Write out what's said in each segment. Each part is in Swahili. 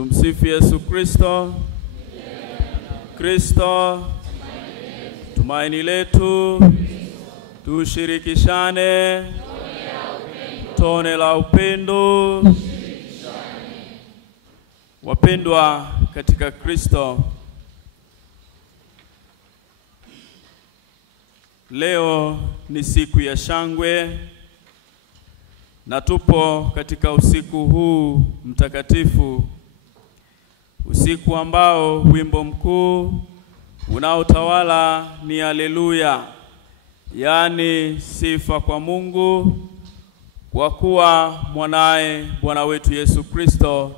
Tumsifu Yesu Kristo. Kristo tumaini letu. Tushirikishane tone la upendo. Wapendwa katika Kristo, leo ni siku ya shangwe na tupo katika usiku huu mtakatifu, usiku ambao wimbo mkuu unaotawala ni haleluya, yani sifa kwa Mungu, kwa kuwa mwanae Bwana wetu Yesu Kristo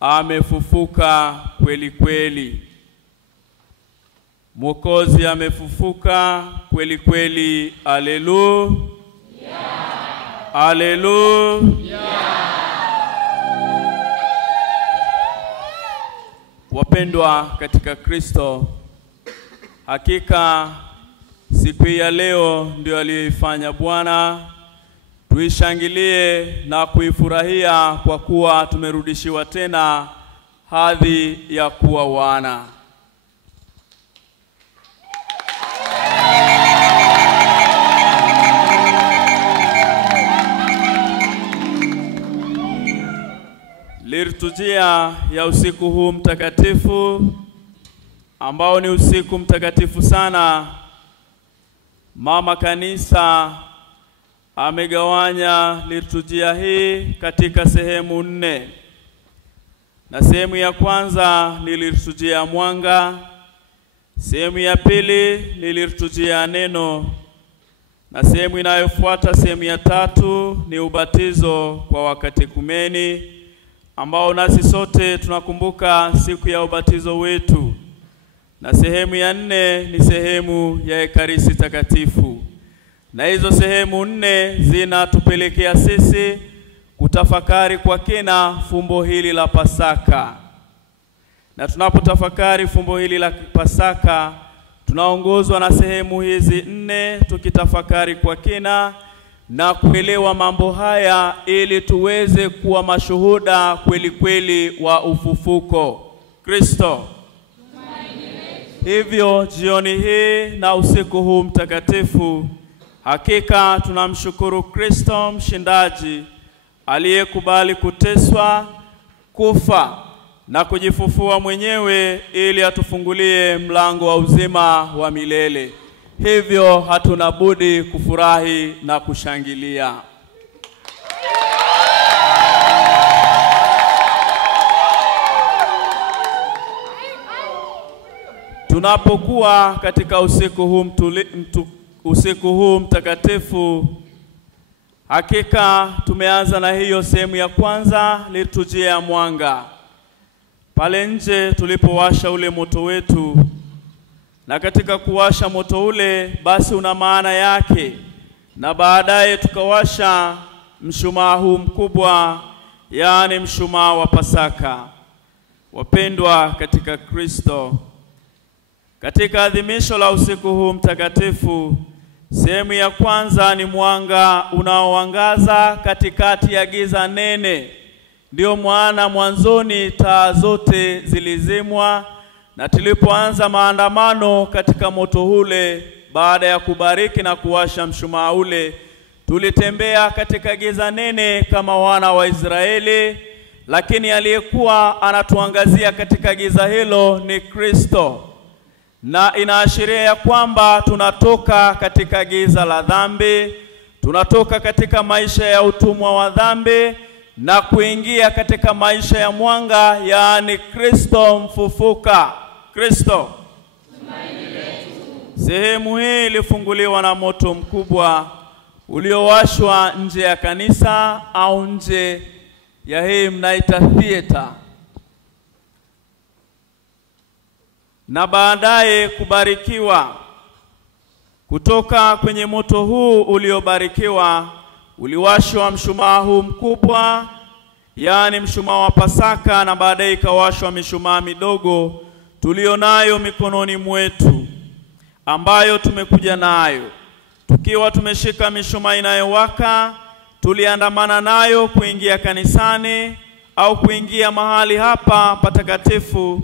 amefufuka kweli kweli. Mwokozi amefufuka kweli kweli. Haleluya. Haleluya. Wapendwa katika Kristo, hakika siku ya leo ndio aliyoifanya Bwana. Tuishangilie na kuifurahia kwa kuwa tumerudishiwa tena hadhi ya kuwa wana. Liturujia ya usiku huu mtakatifu, ambao ni usiku mtakatifu sana, Mama Kanisa amegawanya liturujia hii katika sehemu 4. Na sehemu ya kwanza ni liturujia ya mwanga, sehemu ya pili ni liturujia ya neno, na sehemu inayofuata, sehemu ya 3, ni ubatizo kwa wakatekumeni, ambao nasi sote tunakumbuka siku ya ubatizo wetu. Na sehemu ya 4 ni sehemu ya Ekaristi Takatifu. Na hizo sehemu 4 zinatupelekea sisi kutafakari kwa kina fumbo hili la Pasaka. Na tunapotafakari fumbo hili la Pasaka, tunaongozwa na sehemu hizi 4, tukitafakari kwa kina na kuelewa mambo haya ili tuweze kuwa mashuhuda kweli kweli wa ufufuko Kristo. Hivyo jioni hii na usiku huu mtakatifu, hakika tunamshukuru Kristo mshindaji aliyekubali kuteswa, kufa na kujifufua mwenyewe ili atufungulie mlango wa uzima wa milele. Hivyo hatuna budi kufurahi na kushangilia. Tunapokuwa katika usiku huu mtakatifu, hakika tumeanza na hiyo sehemu ya kwanza, liturujia ya mwanga. Pale nje tulipowasha ule moto wetu, na katika kuwasha moto ule basi una maana yake, na baadaye tukawasha mshumaa huu mkubwa, yani mshumaa wa Pasaka. Wapendwa katika Kristo, katika adhimisho la usiku huu mtakatifu, sehemu ya kwanza ni mwanga unaoangaza katikati ya giza nene. Ndio maana mwanzoni taa zote zilizimwa, na tulipoanza maandamano katika moto ule, baada ya kubariki na kuwasha mshumaa ule, tulitembea katika giza nene kama wana wa Israeli, lakini aliyekuwa anatuangazia katika giza hilo ni Kristo. Na inaashiria ya kwamba tunatoka katika giza la dhambi, tunatoka katika maisha ya utumwa wa dhambi na kuingia katika maisha ya mwanga, yaani Kristo mfufuka. Kristo tumaini letu. Sehemu hii ilifunguliwa na moto mkubwa uliowashwa nje ya kanisa, au nje ya hii mnaita theater. Na baadaye kubarikiwa. Kutoka kwenye moto huu uliobarikiwa, uliwashwa mshumaa huu mkubwa, yani mshumaa wa Pasaka, na baadaye ikawashwa mishumaa midogo tulionayo mikononi mwetu, ambayo tumekuja nayo. Tukiwa tumeshika mishumaa inayowaka, tuliandamana nayo kuingia kanisani au kuingia mahali hapa patakatifu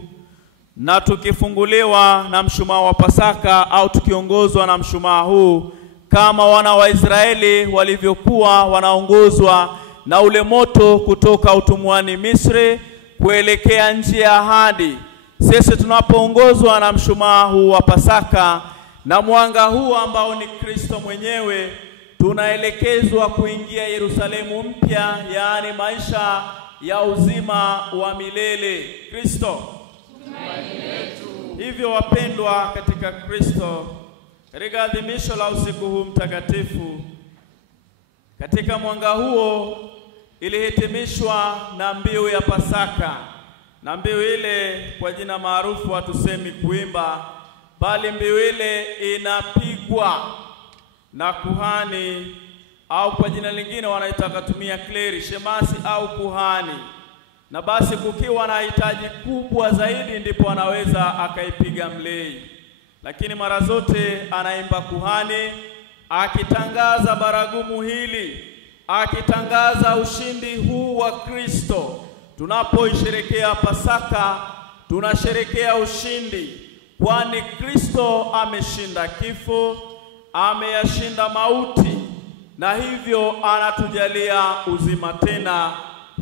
na tukifunguliwa na mshumaa wa Pasaka au tukiongozwa na mshumaa huu kama wana wa Israeli walivyokuwa wanaongozwa na ule moto kutoka utumwani Misri kuelekea nchi ya ahadi. Sisi tunapoongozwa na mshumaa huu wa Pasaka na mwanga huu ambao ni Kristo mwenyewe, tunaelekezwa kuingia Yerusalemu mpya, yaani maisha ya uzima wa milele. Kristo tumaini letu. Hivyo wapendwa katika Kristo, katika adhimisho la usiku huu mtakatifu, katika mwanga huo ilihitimishwa na mbiu ya Pasaka. Na mbiu ile kwa jina maarufu hatusemi kuimba, bali mbiu ile inapigwa na kuhani, au kwa jina lingine wanaitaka tumia kleri, shemasi au kuhani. Na basi kukiwa na hitaji kubwa zaidi ndipo anaweza akaipiga mlei. Lakini mara zote anaimba kuhani akitangaza baragumu hili, akitangaza ushindi huu wa Kristo. Tunapoisherekea Pasaka, tunasherekea ushindi, kwani Kristo ameshinda kifo, ameyashinda mauti, na hivyo anatujalia uzima tena.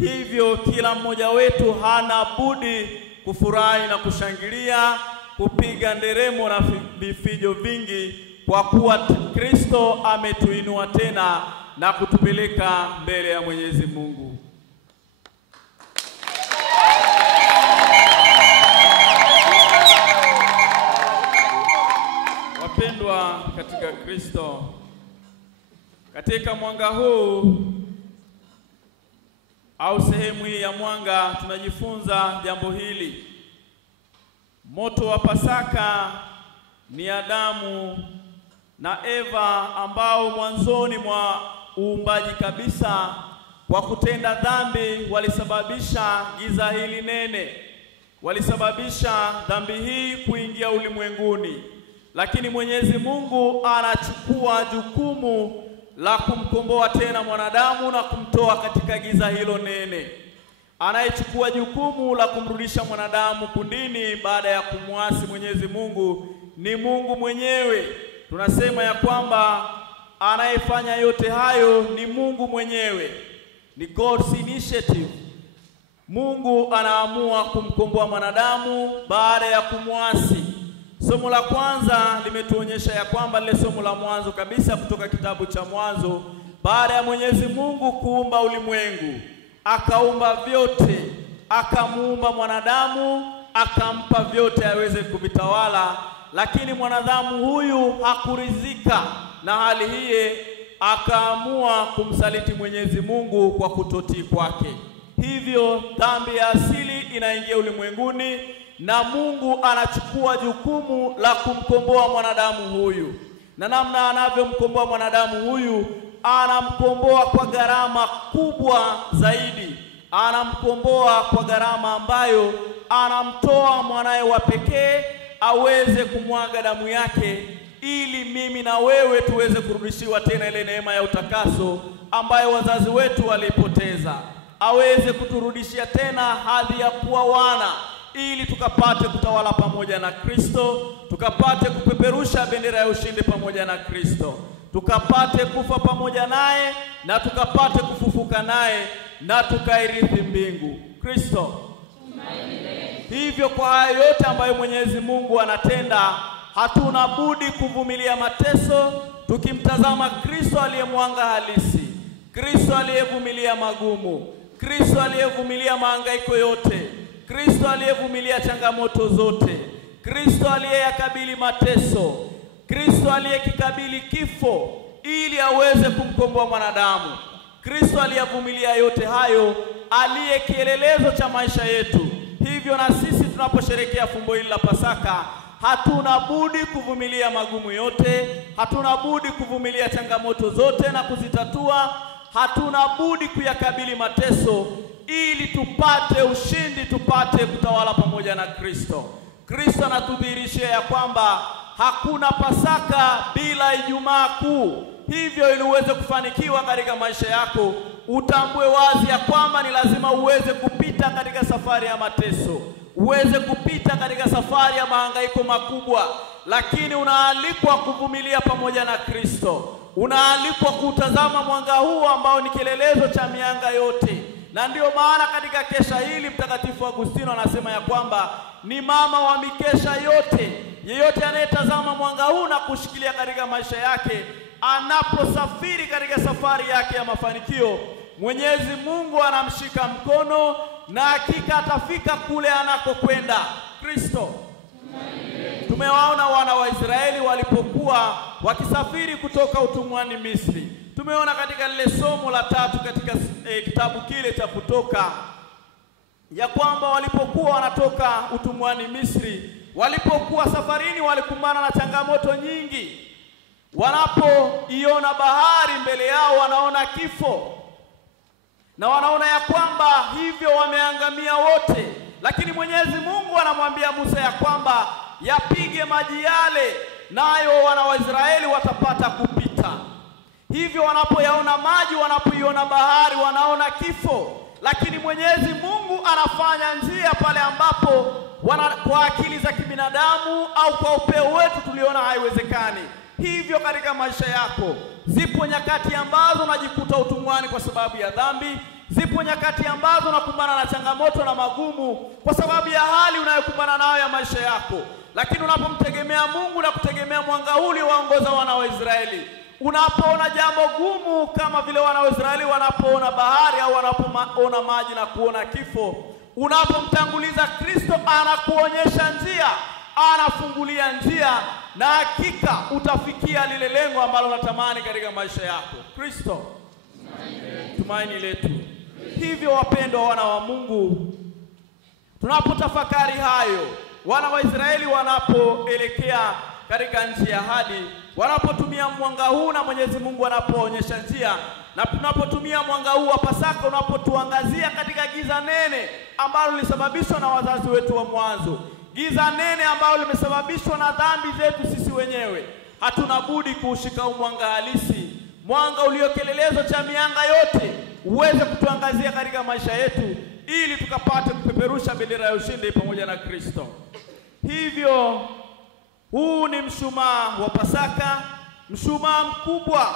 Hivyo kila mmoja wetu hana budi kufurahi na kushangilia, kupiga nderemo na vifijo vingi, kwa kuwa Kristo ametuinua tena na kutupeleka mbele ya Mwenyezi Mungu. Wapendwa katika Kristo, katika mwanga huu au sehemu hii ya mwanga tunajifunza jambo hili. Moto wa Pasaka ni Adamu na Eva ambao mwanzoni mwa uumbaji kabisa kwa kutenda dhambi walisababisha giza hili nene. Walisababisha dhambi hii kuingia ulimwenguni. Lakini Mwenyezi Mungu anachukua jukumu la kumkomboa tena mwanadamu na kumtoa katika giza hilo nene. Anayechukua jukumu la kumrudisha mwanadamu kundini baada ya kumwasi Mwenyezi Mungu ni Mungu mwenyewe. Tunasema ya kwamba anayefanya yote hayo ni Mungu mwenyewe. Ni God's initiative. Mungu anaamua kumkomboa mwanadamu baada ya kumwasi. Somo la kwanza limetuonyesha ya kwamba lile somo la mwanzo kabisa kutoka kitabu cha Mwanzo, baada ya Mwenyezi Mungu kuumba ulimwengu, akaumba vyote, akamuumba mwanadamu, akampa vyote aweze kuvitawala, lakini mwanadamu huyu hakuridhika na hali hii, akaamua kumsaliti Mwenyezi Mungu kwa kutotii kwake. Hivyo dhambi ya asili inaingia ulimwenguni na Mungu anachukua jukumu la kumkomboa mwanadamu huyu. Na namna anavyomkomboa mwanadamu huyu, anamkomboa kwa gharama kubwa zaidi. Anamkomboa kwa gharama ambayo anamtoa mwanae wa pekee aweze kumwaga damu yake, ili mimi na wewe tuweze kurudishiwa tena ile neema ya utakaso ambayo wazazi wetu walipoteza. Aweze kuturudishia tena hadhi ya kuwa wana, ili tukapate kutawala pamoja na Kristo, tukapate kupeperusha bendera ya ushindi pamoja na Kristo, tukapate kufa pamoja naye na tukapate kufufuka naye na tukairithi mbingu. Kristo hivyo kwa haya yote ambayo Mwenyezi Mungu anatenda, hatuna budi kuvumilia mateso tukimtazama Kristo aliye mwanga halisi, Kristo aliyevumilia magumu, Kristo aliyevumilia mahangaiko yote, Kristo aliyevumilia changamoto zote, Kristo aliyeyakabili mateso, Kristo aliyekikabili kifo ili aweze kumkomboa mwanadamu. Kristo aliyevumilia yote hayo, aliye kielelezo cha maisha yetu. Hivyo na sisi tunaposherehekea fumbo hili la Pasaka, hatuna budi kuvumilia magumu yote, hatuna budi kuvumilia changamoto zote na kuzitatua, hatuna budi kuyakabili mateso ili tupate ushindi, tupate kutawala pamoja na Kristo. Kristo anatudhihirishia ya kwamba hakuna Pasaka bila Ijumaa Kuu. Hivyo ili uweze kufanikiwa katika maisha yako, utambue wazi ya kwamba ni lazima uweze kupita kupita katika safari ya mateso, uweze kupita katika safari ya mahangaiko makubwa, lakini unaalikwa kuvumilia pamoja na Kristo. Unaalikwa kutazama mwanga huu ambao ni kielelezo cha mianga yote. Na ndio maana katika kesha hili Mtakatifu Agustino anasema ya kwamba ni mama wa mikesha yote. Yeyote anayetazama mwanga huu na kushikilia katika maisha yake, anaposafiri katika safari yake ya mafanikio, Mwenyezi Mungu anamshika mkono na hakika atafika kule anakokwenda Kristo. Tumewaona wana wa Israeli walipokuwa wakisafiri kutoka utumwani Misri. Tumeona katika lile somo la 3 katika kitabu kile cha Kutoka ya kwamba walipokuwa wanatoka utumwani Misri, walipokuwa safarini walikumbana na changamoto nyingi. Wanapoiona bahari mbele yao wanaona kifo, na wanaona ya kwamba hivyo wameangamia wote. Lakini Mwenyezi Mungu anamwambia Musa ya kwamba yapige maji yale, nayo wana wa Israeli watapata kupita. Hivyo wanapoyaona maji, wanapoiona bahari, wanaona kifo. Lakini Mwenyezi Mungu anafanya njia pale ambapo kwa akili za kibinadamu au kwa upeo wetu tuliona haiwezekani. Hivyo katika maisha yako, zipo nyakati ambazo unajikuta utumwani kwa sababu ya dhambi. Zipo nyakati ambazo unakumbana na changamoto na magumu kwa sababu ya hali unayokumbana nayo ya maisha yako. Lakini unapomtegemea Mungu na kutegemea mwanga ule waongoza wana wa Israeli, unapoona jambo gumu kama vile wana wa Israeli wanapoona bahari au wanapoona maji na kuona kifo, unapomtanguliza Kristo anakuonyesha njia, anafungulia njia, na hakika utafikia lile lengo ambalo unatamani katika maisha yako. Kristo tumaini letu. Hivyo wapendwa wana wa Mungu, tunapotafakari hayo, wana wa Israeli wanapoelekea katika nchi ya ahadi, wanapotumia mwanga huu na Mwenyezi Mungu anapoonyesha njia, na tunapotumia mwanga huu wa Pasaka unapotuangazia katika giza nene ambalo lilisababishwa na wazazi wetu wa mwanzo, giza nene ambalo limesababishwa na dhambi zetu sisi wenyewe, hatuna budi kuushika mwanga halisi, mwanga uliokelelezo cha mianga yote, uweze kutuangazia katika maisha yetu ili tukapate kupeperusha bendera ya ushindi pamoja na Kristo. Hivyo huu ni mshumaa wa Pasaka, mshumaa mkubwa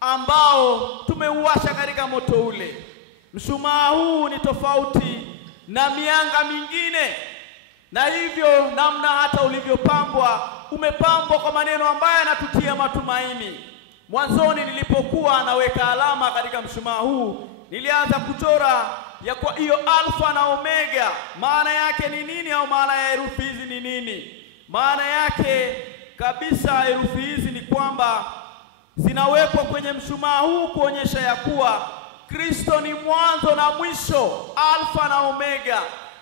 ambao tumeuwasha katika moto ule. Mshumaa huu ni tofauti na mianga mingine, na hivyo namna hata ulivyopambwa, umepambwa kwa maneno ambayo yanatutia matumaini. Mwanzoni nilipokuwa naweka alama katika mshumaa huu, nilianza kuchora ya kwa hiyo alfa na omega, maana yake ni nini, au maana ya herufi hizi ni nini. Maana yake kabisa herufi hizi ni kwamba zinawekwa kwenye mshumaa huu kuonyesha ya kuwa Kristo ni mwanzo na mwisho, alfa na omega.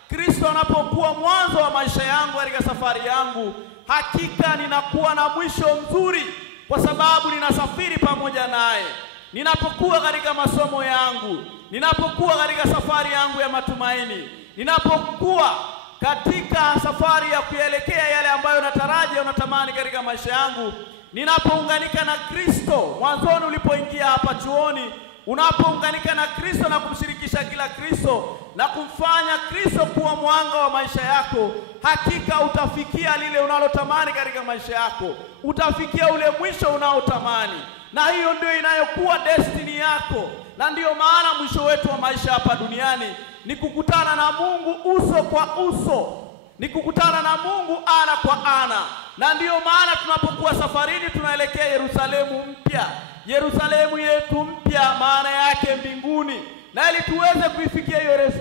Kristo anapokuwa mwanzo wa maisha yangu katika safari yangu, hakika ninakuwa na mwisho mzuri kwa sababu ninasafiri pamoja naye. Ninapokuwa katika masomo yangu, ninapokuwa katika safari yangu ya matumaini, ninapokuwa katika safari ya kuelekea yale ambayo nataraji au natamani katika maisha yangu, ninapounganika na Kristo. Mwanzoni ulipoingia hapa chuoni, unapounganika na Kristo na kumshirikisha kila Kristo na kumfanya Kristo kuwa mwanga wa maisha yako, hakika utafikia lile unalotamani katika maisha yako, utafikia ule mwisho unaotamani, na hiyo ndio inayokuwa destiny yako. Na ndiyo maana mwisho wetu wa maisha hapa duniani ni kukutana na Mungu uso kwa uso, ni kukutana na Mungu ana kwa ana. Na ndiyo maana tunapokuwa safarini tunaelekea Yerusalemu mpya. Yerusalemu yetu mpya maana yake mbinguni, na ili tuweze kuifikia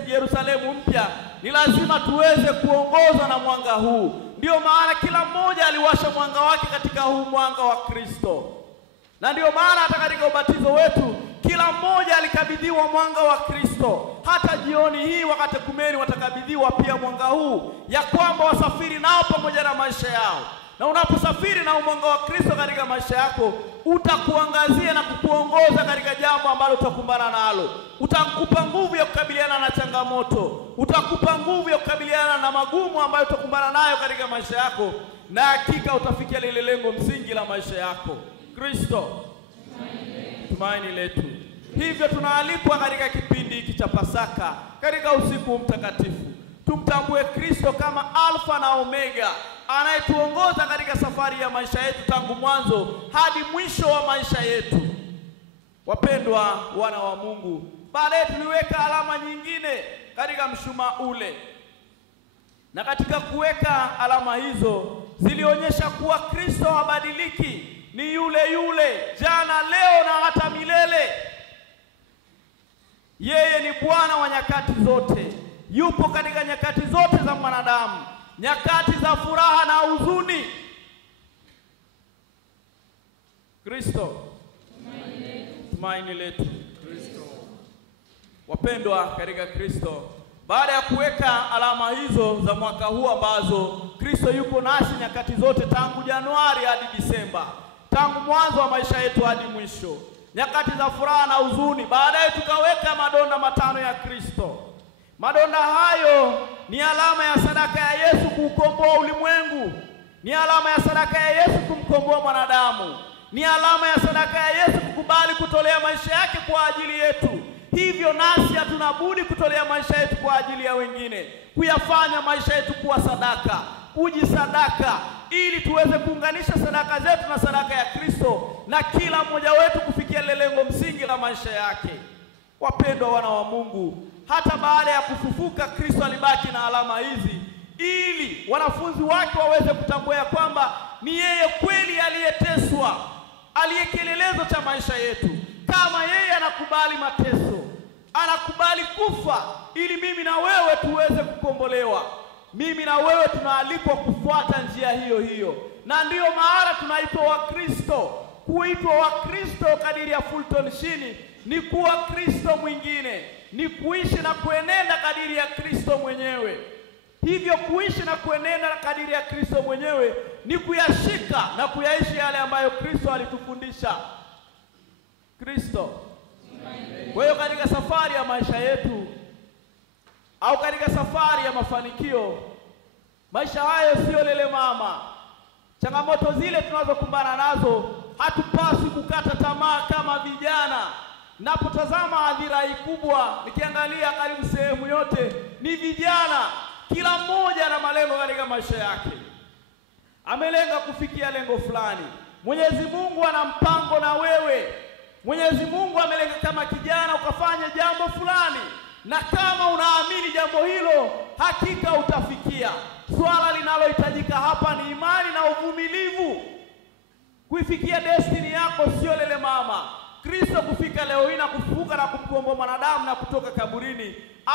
Yerusalemu mpya ni lazima tuweze kuongozwa na mwanga huu. Ndiyo maana kila mmoja aliwasha mwanga wake katika huu mwanga wa Kristo, na ndiyo maana hata katika ubatizo wetu kila mmoja alikabidhiwa mwanga wa Kristo. Hata jioni hii wakati kumeni watakabidhiwa pia mwanga huu, ya kwamba wasafiri nao pamoja na maisha yao. Na unaposafiri na mwanga wa Kristo katika maisha yako, utakuangazia na kukuongoza katika jambo ambalo utakumbana nalo. Utakupa nguvu ya kukabiliana na changamoto, utakupa nguvu ya kukabiliana na magumu ambayo utakumbana nayo katika maisha yako, na hakika utafikia lile lengo msingi la maisha yako. Kristo tumaini letu. Hivyo tunaalikwa katika kipindi hiki cha Pasaka, katika usiku mtakatifu, tumtambue Kristo kama Alfa na Omega, anayetuongoza katika safari ya maisha yetu tangu mwanzo hadi mwisho wa maisha yetu. Wapendwa wana wa Mungu, baadaye tuliweka alama nyingine katika mshumaa ule. Na katika kuweka alama hizo zilionyesha kuwa Kristo habadiliki, ni yule yule jana, leo na hata milele. Yeye ni Bwana wa nyakati zote. Yupo katika nyakati zote za mwanadamu, nyakati za furaha na huzuni. Kristo tumaini letu. Wapendwa katika Kristo, baada ya kuweka alama hizo za mwaka huu ambazo Kristo yuko nasi nyakati zote tangu Januari hadi Disemba, tangu mwanzo wa maisha yetu hadi mwisho, nyakati za furaha na huzuni, baadaye tukaweka madonda matano ya Kristo. Madonda hayo ni alama ya sadaka ya Yesu kuukomboa ulimwengu, ni alama ya sadaka ya Yesu kumkomboa mwanadamu, ni alama ya sadaka ya Yesu kukubali kutolea maisha yake kwa ajili yetu. Hivyo nasi hatuna budi kutolea maisha yetu kwa ajili ya wengine, kuyafanya maisha yetu kuwa sadaka, kujisadaka, ili tuweze kuunganisha sadaka zetu na sadaka ya Kristo, na kila mmoja wetu kufikia lengo msingi la maisha yake. Wapendwa wana wa Mungu, hata baada ya kufufuka Kristo alibaki na alama hizi, ili wanafunzi wake waweze kutambua kwamba ni yeye kweli aliyeteswa, aliyekielelezo cha maisha yetu. Kama yeye anakubali mateso, anakubali kufa, ili mimi na wewe tuweze kukombolewa. Mimi na wewe tunaalikwa kufuata njia hiyo hiyo, na ndiyo maana tunaitwa Wakristo. Kuitwa Wakristo kadiri ya Fulton Sheen ni kuwa Kristo mwingine, ni kuishi na kuenenda kadiri ya Kristo mwenyewe. Hivyo kuishi na kuenenda kadiri ya Kristo mwenyewe ni kuyashika na kuyaishi yale ambayo Kristo alitufundisha. Kristo. Kwa hiyo katika safari ya maisha yetu, au katika safari ya mafanikio, maisha hayo sio lele mama. Changamoto zile tunazokumbana nazo, hatupaswi kukata tamaa kama vijana. Napotazama hadhira hii kubwa, nikiangalia karibu sehemu yote ni vijana. Kila mmoja na malengo katika maisha yake, amelenga kufikia lengo fulani. Mwenyezi Mungu ana mpango na wewe. Mwenyezi Mungu amelenga kama kijana ukafanya jambo fulani, na kama unaamini jambo hilo, hakika utafikia. Swala linalohitajika hapa ni imani na uvumilivu. Kuifikia destiny yako sio lele mama. Kristo kufika leo hii na kufufuka na kumkomboa mwanadamu na kutoka kaburini,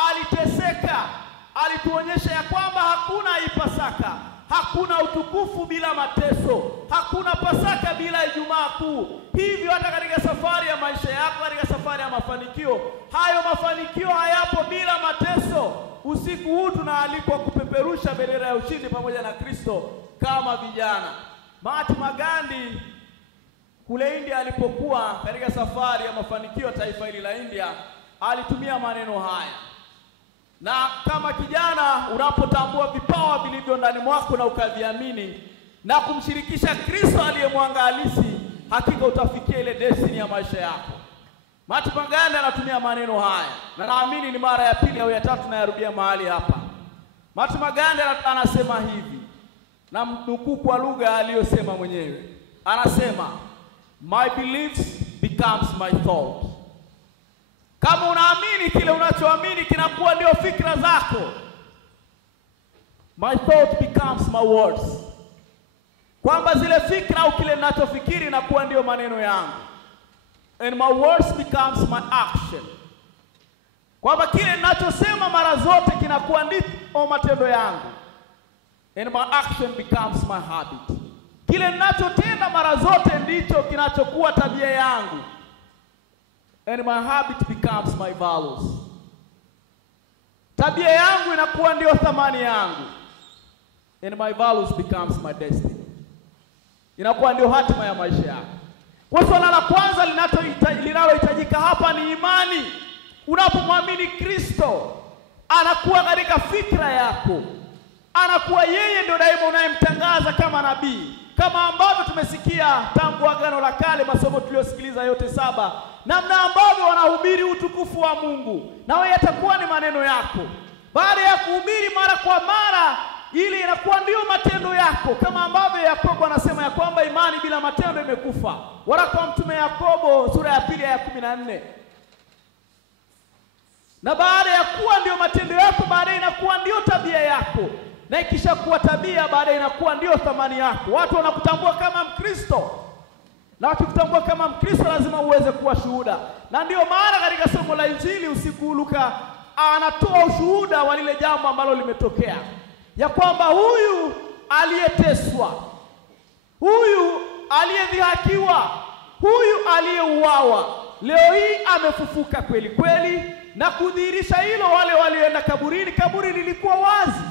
aliteseka. Alituonyesha ya kwamba hakuna Pasaka, hakuna utukufu bila mateso, hakuna Pasaka bila Ijumaa Kuu. Hivyo hata katika safari ya maisha yako, katika safari ya mafanikio, hayo mafanikio hayapo bila mateso. Usiku huu tunaalikwa kupeperusha bendera ya ushindi pamoja na Kristo kama vijana. Mahatma Gandhi kule India alipokuwa katika safari ya mafanikio ya taifa hili la India, alitumia maneno haya. Na kama kijana unapotambua vipawa vilivyo ndani mwako na ukaviamini na kumshirikisha Kristo aliye mwanga halisi, hakika utafikia ile destiny ya maisha yako. Mahatma Gandhi anatumia maneno haya, na naamini ni mara ya pili au ya tatu nayarudia mahali hapa. Mahatma Gandhi anasema hivi, na mnukuu kwa lugha aliyosema mwenyewe. Anasema, my beliefs becomes my thought. Kama unaamini kile unachoamini kinakuwa ndio fikra zako. My thought becomes my words. Kwamba zile fikra au kile ninachofikiri inakuwa ndio maneno yangu. And my words becomes my action. Kwamba kile ninachosema mara zote kinakuwa ndio matendo yangu. And my action becomes my habit. Kile ninachotenda mara zote ndicho kinachokuwa tabia yangu. And my habit becomes my values. Tabia yangu inakuwa ndio thamani yangu. And my values becomes my destiny. Inakuwa ndio hatima ya maisha yako. Kwa swala la kwanza linalohitajika hapa ni imani. Unapomwamini Kristo, anakuwa katika fikra yako. Anakuwa yeye ndio daima unayemtangaza kama nabii. Kama ambavyo tumesikia tangu Agano la Kale, masomo tuliyosikiliza yote 7, namna ambavyo wanahubiri utukufu wa Mungu, nawe yatakuwa ni maneno yako. Baada ya kuhubiri mara kwa mara, ili inakuwa ndio matendo yako, kama ambavyo Yakobo anasema ya kwamba imani bila matendo imekufa. Waraka wa mtume Yakobo sura ya 2 ya 14. Na baada ya kuwa ndio matendo yako, baada inakuwa ndio tabia yako, na ikishakuwa tabia, baada inakuwa ndio thamani yako. Watu wanakutambua kama Mkristo, na wakikutambua kama Mkristo lazima uweze kuwa shuhuda. Na ndio maana katika somo la Injili usiku Luka anatoa ushuhuda wa lile jambo ambalo limetokea, ya kwamba huyu aliyeteswa, huyu aliyedhihakiwa, huyu aliyeuawa, leo hii amefufuka kweli kweli. Na kudhihirisha hilo, wale walioenda kaburini, kaburi lilikuwa wazi,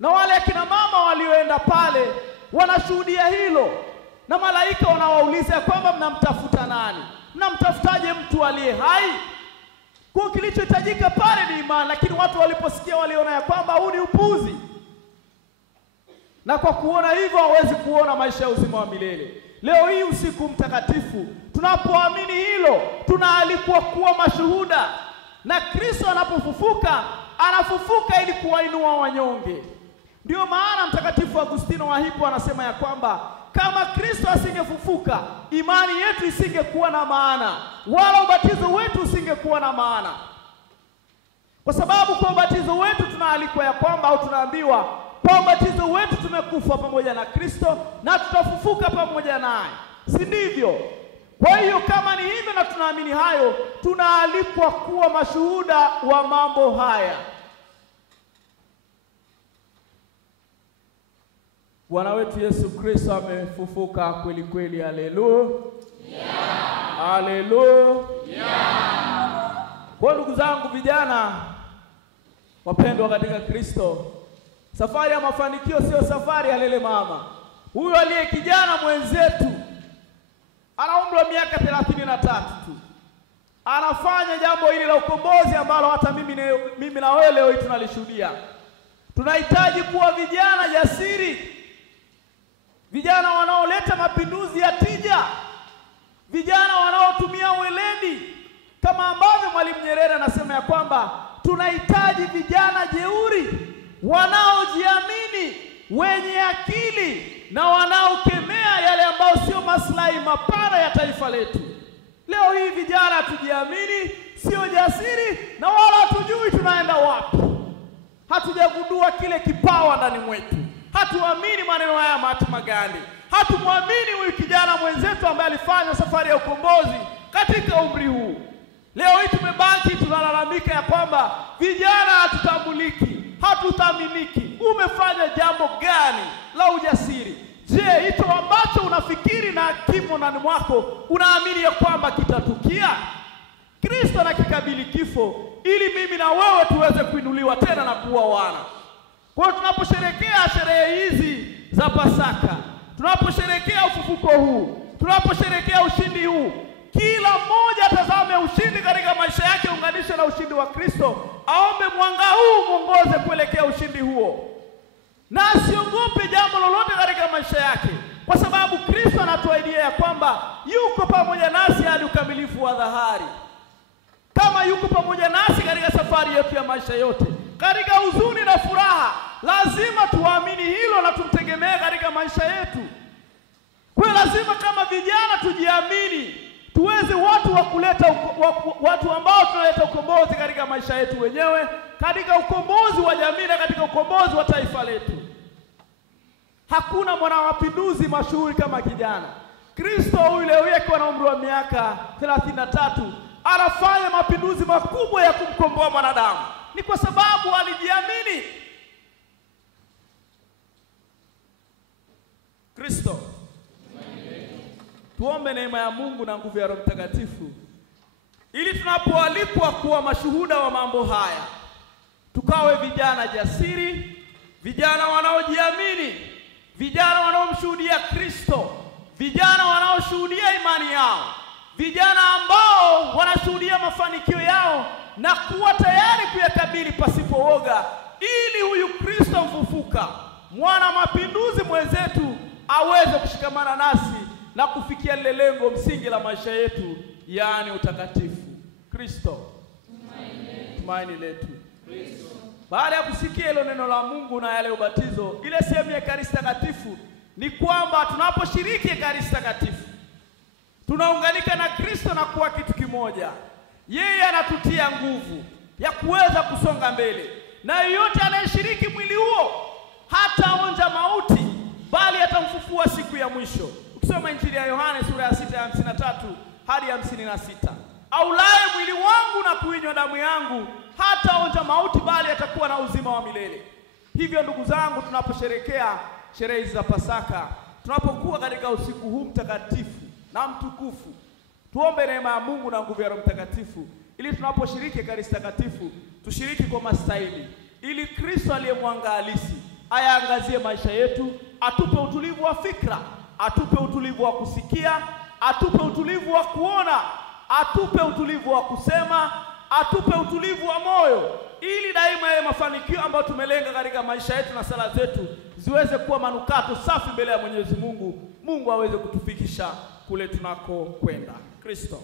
na wale akina mama walioenda pale wanashuhudia hilo, na malaika wanawauliza kwamba mnamtafuta nani? Mnamtafutaje mtu aliye hai? Kwa kilichohitajika pale ni imani, lakini watu waliposikia waliona ya kwamba huu ni upuzi, na kwa kuona hivyo hawezi kuona maisha ya uzima wa milele. Leo hii usiku mtakatifu, tunapoamini hilo, tunaalikwa kuwa mashuhuda. Na Kristo anapofufuka, anafufuka ili kuwainua wanyonge. Ndio maana Mtakatifu Agustino wa Hippo anasema ya kwamba kama Kristo asingefufuka, imani yetu isingekuwa na maana, wala ubatizo wetu usingekuwa na maana. Kwa sababu kwa ubatizo wetu tunaalikwa ya kwamba, au tunaambiwa kwa ubatizo wetu tumekufa pamoja na Kristo na tutafufuka pamoja naye, si ndivyo? Kwa hiyo kama ni hivyo na tunaamini hayo, tunaalikwa kuwa mashuhuda wa mambo haya. Bwana wetu Yesu Kristo amefufuka kweli kweli. Haleluya. Haleluya. Kwa ndugu zangu vijana wapendwa katika Kristo, safari ya mafanikio sio safari ya lele mama. Huyu aliye kijana mwenzetu ana umri wa miaka 33 tu, anafanya jambo hili la ukombozi ambalo hata mimi na wewe leo tunalishuhudia. Tunahitaji kuwa vijana jasiri, vijana wanaoleta mapinduzi ya tija, vijana wanaotumia weledi, kama ambavyo Mwalimu Nyerere anasema ya kwamba tunahitaji vijana jeuri, wanaojiamini, wenye akili, na wanaokemea yale ambayo sio maslahi mapana ya taifa letu. Leo hii vijana hatujiamini, sio jasiri, na wala hatujui tunaenda wapi. Hatujagundua kile kipawa ndani mwetu. Hatuamini maneno haya Mahatma Gandhi. Hatumwamini huyu kijana mwenzetu ambaye alifanya safari ya ukombozi katika umri huu. Leo hii tumebaki tunalalamika ya kwamba vijana hatutambuliki, hatuthaminiki. Umefanya jambo gani la ujasiri? Je, hicho ambacho unafikiri na kimo ndani mwako unaamini ya kwamba kitatukia? Kristo anakikabili kifo ili mimi na wewe tuweze kuinuliwa tena na kuwa wana. Kwa hiyo tunaposherehekea sherehe hizi za Pasaka, tunaposherehekea ufufuko huu, tunaposherehekea ushindi huu, kila mmoja atazame ushindi katika maisha yake, unganishe na ushindi wa Kristo, aombe mwanga huu muongoze kuelekea ushindi huo, na asiogope jambo lolote katika maisha yake, kwa sababu Kristo anatuahidia ya kwamba yuko pamoja nasi hadi ukamilifu wa dhahari. Kama yuko pamoja nasi katika safari yetu ya maisha yote, katika huzuni na furaha, lazima tuamini hilo na tumtegemee katika maisha yetu. Kwa lazima kama vijana tujiamini, tuweze watu wa kuleta watu ambao tunaleta ukombozi katika maisha yetu wenyewe, katika ukombozi wa jamii na katika ukombozi wa taifa letu. Hakuna mwanamapinduzi mashuhuri kama kijana. Kristo huyu leo yake na umri wa miaka 33 anafanya mapinduzi makubwa ya kumkomboa mwanadamu. Ni kwa sababu alijiamini. Kristo. Tuombe neema ya Mungu na nguvu ya Roho Mtakatifu, ili tunapoalikwa kuwa mashuhuda wa mambo haya, tukawe vijana jasiri, vijana wanaojiamini, vijana wanaomshuhudia Kristo, vijana wanaoshuhudia imani yao, vijana ambao wanashuhudia mafanikio yao na kuwa tayari kuyakabili pasipo woga, ili huyu Kristo mfufuka, mwana mapinduzi mwenzetu, aweze kushikamana nasi na kufikia lile lengo msingi la maisha yetu yaani utakatifu. Kristo tumaini letu. Baada ya kusikia hilo neno la Mungu na yale ubatizo, ile sehemu ya Ekaristi Takatifu ni kwamba tunaposhiriki Ekaristi Takatifu tunaunganika na Kristo na kuwa kitu kimoja. Yeye anatutia nguvu ya kuweza kusonga mbele, na yeyote anayeshiriki mwili huo hataonja mauti, bali atamfufua siku ya mwisho. Ukisoma Injili ya Yohane sura ya 6:53 hadi 56, aulaye mwili wangu na kuinywa damu yangu hataonja mauti, bali atakuwa na uzima wa milele. Hivyo ndugu zangu, tunaposherekea sherehe za Pasaka, tunapokuwa katika usiku huu mtakatifu na mtukufu, tuombe neema ya Mungu na nguvu ya Roho Mtakatifu, ili tunaposhiriki Ekaristi Takatifu tushiriki kwa mastahili, ili Kristo aliye mwanga halisi ayaangazie maisha yetu, atupe utulivu wa fikra, atupe utulivu wa kusikia, atupe utulivu wa kuona, atupe utulivu wa kusema, atupe utulivu wa moyo, ili daima yale mafanikio ambayo tumelenga katika maisha yetu na sala zetu ziweze kuwa manukato safi mbele ya Mwenyezi Mungu. Mungu aweze kutufikisha kule tunako kwenda. Kristo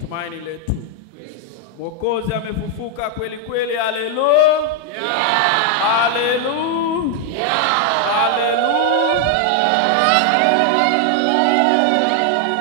tumaini letu. Mwokozi amefufuka kweli kweli. Haleluya, haleluya.